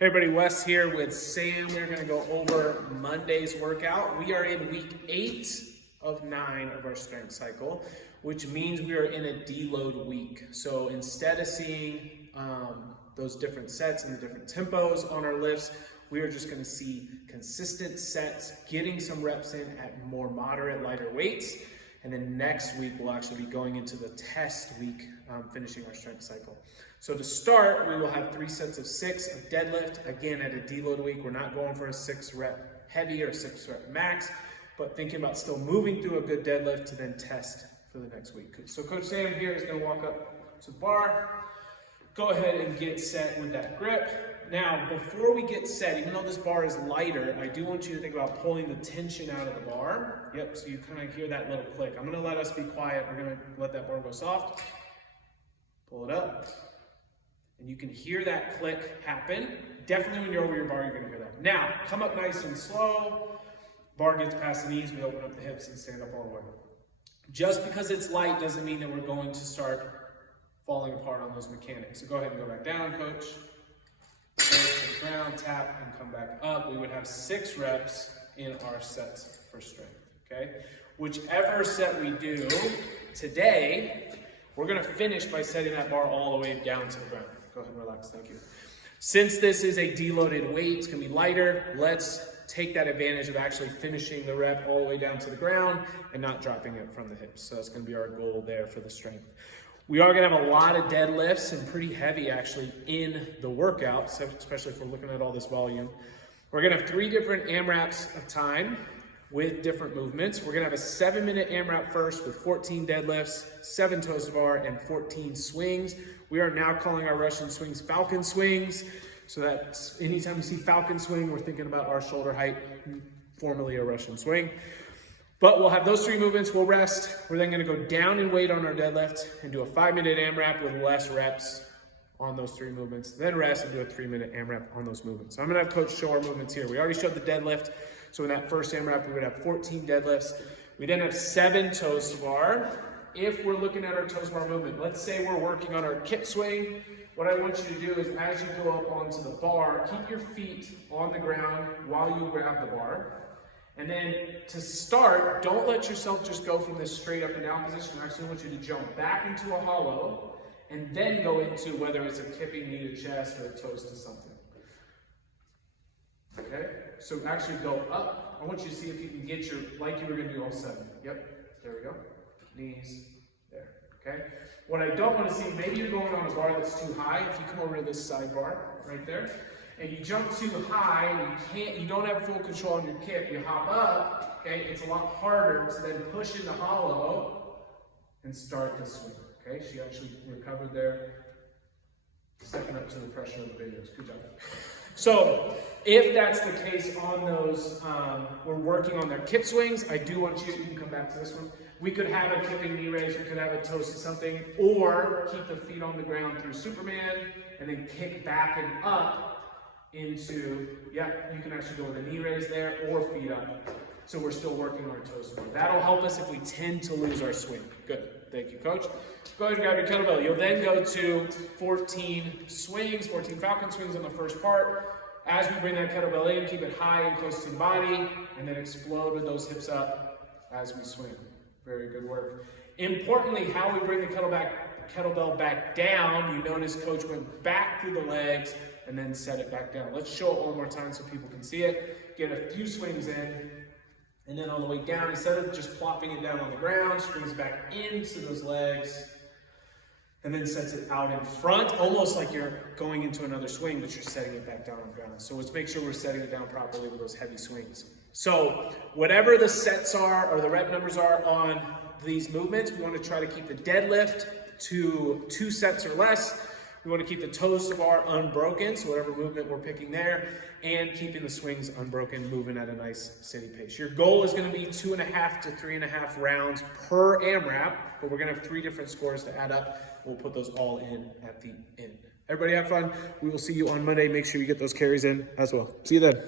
Hey everybody, Wes here with Sam. We're going to go over Monday's workout. We are in week 8 of 9 of our strength cycle, which means we are in a deload week. So instead of seeing those different sets and the different tempos on our lifts, we are just going to see consistent sets, getting some reps in at more moderate, lighter weights. And then next week, we'll actually be going into the test week, finishing our strength cycle. So to start, we will have 3 sets of 6 of deadlift. Again, at a deload week, we're not going for a 6 rep heavy or 6 rep max, but thinking about still moving through a good deadlift to then test for the next week. So Coach Sam here is gonna walk up to the bar. Go ahead and get set with that grip. Now, before we get set, even though this bar is lighter, I do want you to think about pulling the tension out of the bar. Yep, so you kind of hear that little click. I'm gonna let us be quiet. We're gonna let that bar go soft. Pull it up. And you can hear that click happen. Definitely when you're over your bar, you're gonna hear that. Now, come up nice and slow. Bar gets past the knees, we open up the hips and stand up all the way. Just because it's light doesn't mean that we're going to start falling apart on those mechanics. So go ahead and go back down, coach. Go to the ground, tap, and come back up. We would have 6 reps in our sets for strength, okay? Whichever set we do today, we're gonna finish by setting that bar all the way down to the ground. Go ahead and relax, thank you. Since this is a deloaded weight, it's gonna be lighter, let's take that advantage of actually finishing the rep all the way down to the ground and not dropping it from the hips. So that's gonna be our goal there for the strength. We are gonna have a lot of deadlifts and pretty heavy actually in the workout, especially if we're looking at all this volume. We're gonna have 3 different AMRAPs of time with different movements. We're gonna have a 7-minute AMRAP first with 14 deadlifts, 7 toes to bar, and 14 swings. We are now calling our Russian swings Falcon swings. So that's anytime you see Falcon swing, we're thinking about our shoulder height, formerly a Russian swing. But we'll have those 3 movements, we'll rest. We're then gonna go down in weight on our deadlift and do a 5-minute AMRAP with less reps on those 3 movements, then rest and do a 3-minute AMRAP on those movements. So I'm gonna have Coach show our movements here. We already showed the deadlift. So in that first AMRAP, we would have 14 deadlifts. We then have 7 toes to bar. If we're looking at our toes to bar movement, let's say we're working on our kip swing. What I want you to do is as you go up onto the bar, keep your feet on the ground while you grab the bar. And then to start, don't let yourself just go from this straight up and down position. I actually want you to jump back into a hollow and then go into whether it's a kipping knee to chest or a toes to something. Okay, so actually go up. I want you to see if you can get your, like you were gonna do all 7. Yep, there we go. Knees, there, okay? What I don't wanna see, maybe you're going on a bar that's too high. If you come over to this side bar right there, and you jump too high, and you don't have full control on your kip, you hop up, okay? It's a lot harder to then push into hollow and start the swing, okay? She actually recovered there, stepping up to the pressure of the videos. Good job. So if that's the case on those, we're working on their kip swings. I do want you can come back to this one. We could have a kipping knee raise, we could have a toes to something, or keep the feet on the ground through Superman, and then kick back and up into, yeah, you can actually go with a knee raise there, or feet up. So we're still working on our toes to bar. That'll help us if we tend to lose our swing. Good, thank you, coach. Go ahead and grab your kettlebell. You'll then go to 14 swings, 14 Falcon swings on the first part. As we bring that kettlebell in, keep it high and close to the body, and then explode with those hips up as we swing. Very good work. Importantly, how we bring the kettlebell back down, you notice coach went back through the legs and then set it back down. Let's show it one more time so people can see it. Get a few swings in, and then on the way down, instead of just plopping it down on the ground, she brings it back into those legs, and then sets it out in front, almost like you're going into another swing, but you're setting it back down on the ground. So let's make sure we're setting it down properly with those heavy swings. So whatever the sets are, or the rep numbers are on these movements, we want to try to keep the deadlift to 2 sets or less. We want to keep the toes to bar unbroken, so whatever movement we're picking there, and keeping the swings unbroken, moving at a nice steady pace. Your goal is going to be 2.5 to 3.5 rounds per AMRAP, but we're going to have 3 different scores to add up. We'll put those all in at the end. Everybody have fun. We will see you on Monday. Make sure you get those carries in as well. See you then.